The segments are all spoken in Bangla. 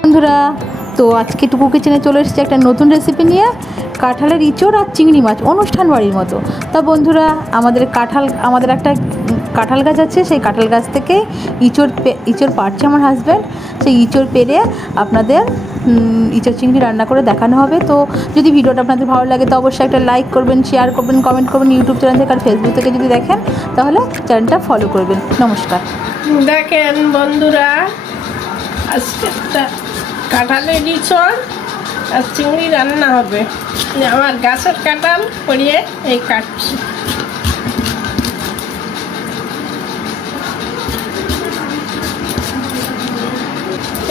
বন্ধুরা, তো আজকে টুকু কিচেনে চলে এসেছে একটা নতুন রেসিপি নিয়ে, কাঁঠালের ইঁচড় আর চিংড়ি মাছ অনুষ্ঠান বাড়ির মতো। তা বন্ধুরা, আমাদের একটা কাঁঠাল গাছ আছে, সেই কাঁঠাল গাছ থেকে ইঁচড় পাড়ছে আমার হাজব্যান্ড। সেই ইঁচড় পেরে আপনাদের ইঁচড় চিংড়ি রান্না করে দেখানো হবে। তো যদি ভিডিওটা আপনাদের ভালো লাগে তো অবশ্যই একটা লাইক করবেন, শেয়ার করবেন, কমেন্ট করবেন। ইউটিউব চ্যানেল থেকে আর ফেসবুক থেকে যদি দেখেন তাহলে চ্যানেলটা ফলো করবেন। নমস্কার। দেখেন বন্ধুরা, আজকে একটা কাঁঠালের ইঁচড় আর চিংড়ি রান্না হবে। আমার গাছের কাঁঠাল পড়িয়ে এই কাটছি।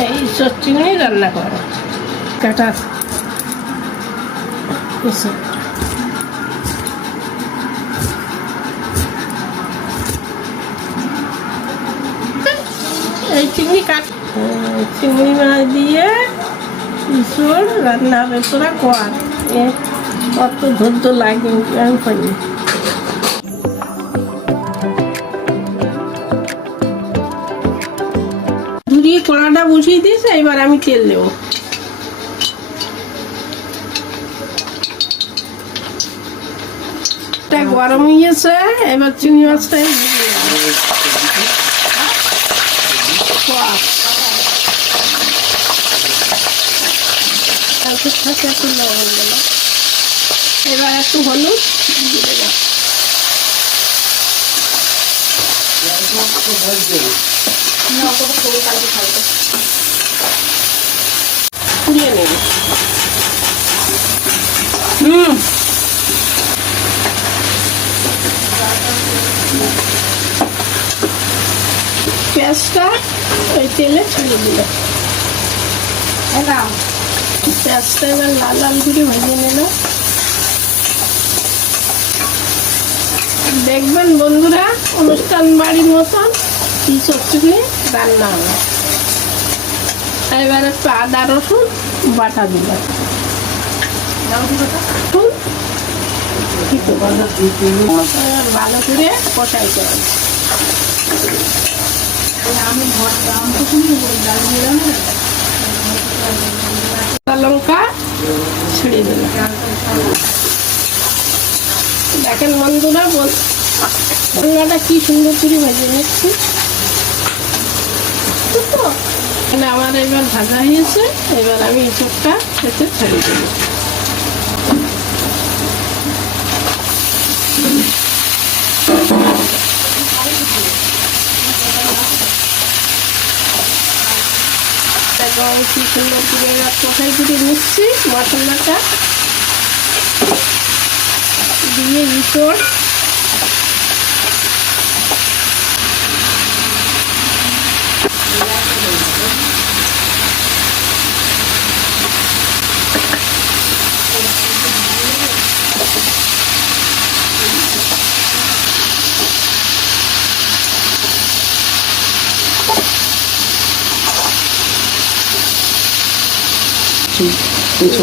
এই ইঁচড় চিংড়ি রান্না করো। কাঁঠাল এই চিংড়ি চিংড়ি মাছ দিয়ে ইঁচড় রান্না হবে। তোরা কর, কত ধৈর্য লাগে আমি পারি। ধুরিয়ে কড়াটা বসিয়ে দিয়েছে, এবার আমি তেল দেবো। গরম হয়েছে, এবার চিংড়ি মাছটা এবার একটু হলুদ পুড়িয়ে নেব। পেঁয়াজটা ওই তেলে ছেড়ে দিল। পেঁয়াজটা এবার লাল লাল করে ভেজে নিল। দেখবেন বন্ধুরা, অনুষ্ঠান বাড়ির মতন ইঁচড় চিংড়ি রান্না হবে। এবার একটু আদা রসুন বাটা দিল। ভালো করে কষাই করলাম। লঙ্কা ছিঁড়ে দিলাম। দেখেন বন্ধুরা, লঙ্কাটা কি সুন্দর করে ভেজে নিচ্ছি। আমার এবার ভাজা হয়েছে, এবার আমি ইঁচড়টা খেতে ছেড়ে দেব। কি সুন্দর করে কষাই করে নিচ্ছি। মশলাটা দিয়ে ইঁচড়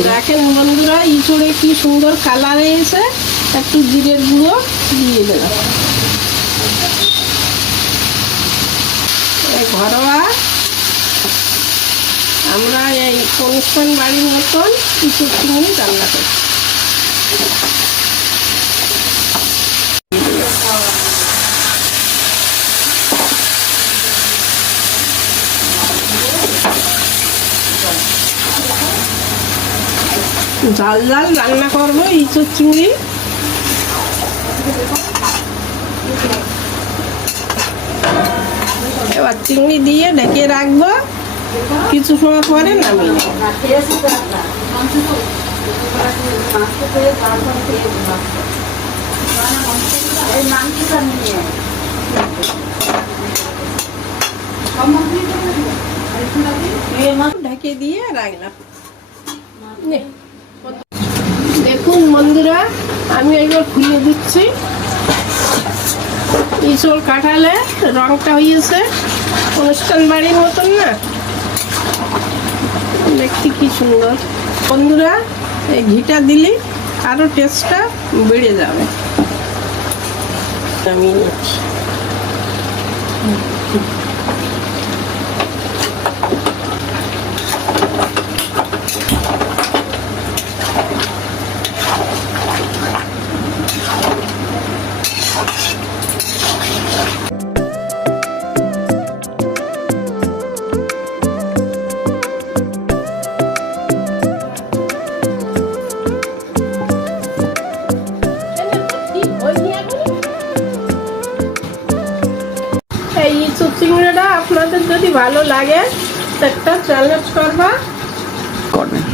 দেখেন বন্ধুরা, ইঁচড়ে কি সুন্দর কালার হয়েছে। একটু জিরের গুঁড়ো দিয়ে দিলাম। ঘরোয়া আমরা এই অনুষ্ঠান বাড়ির মতন ইঁচড় চিংড়ি রান্না করছি। ঝাল ঝাল রান্না করবো ইঁচড় চিংড়ি। এবার চিংড়ি দিয়ে ঢেকে রাখবো, কিছু সময় পরে নামিয়ে নেব। ঢেকে দিয়ে রাখলাম। দেখুন বন্ধুরা, আমি একবার খুলে দিচ্ছি। ইঁচড় কাঁঠালে রংটা হয়েছে অনুষ্ঠান বাড়ির মতন না, দেখতে কি সুন্দর। বন্ধুরা, এই ঘিটা দিলে আরো টেস্টটা বেড়ে যাবে। আমি নিচ্ছি। ভালো লাগে একটা চ্যালেঞ্জ করবা, করবেন।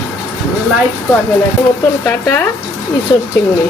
লাইক করবেন। একটা মতন কাটা ইঁচড় চিংড়ি।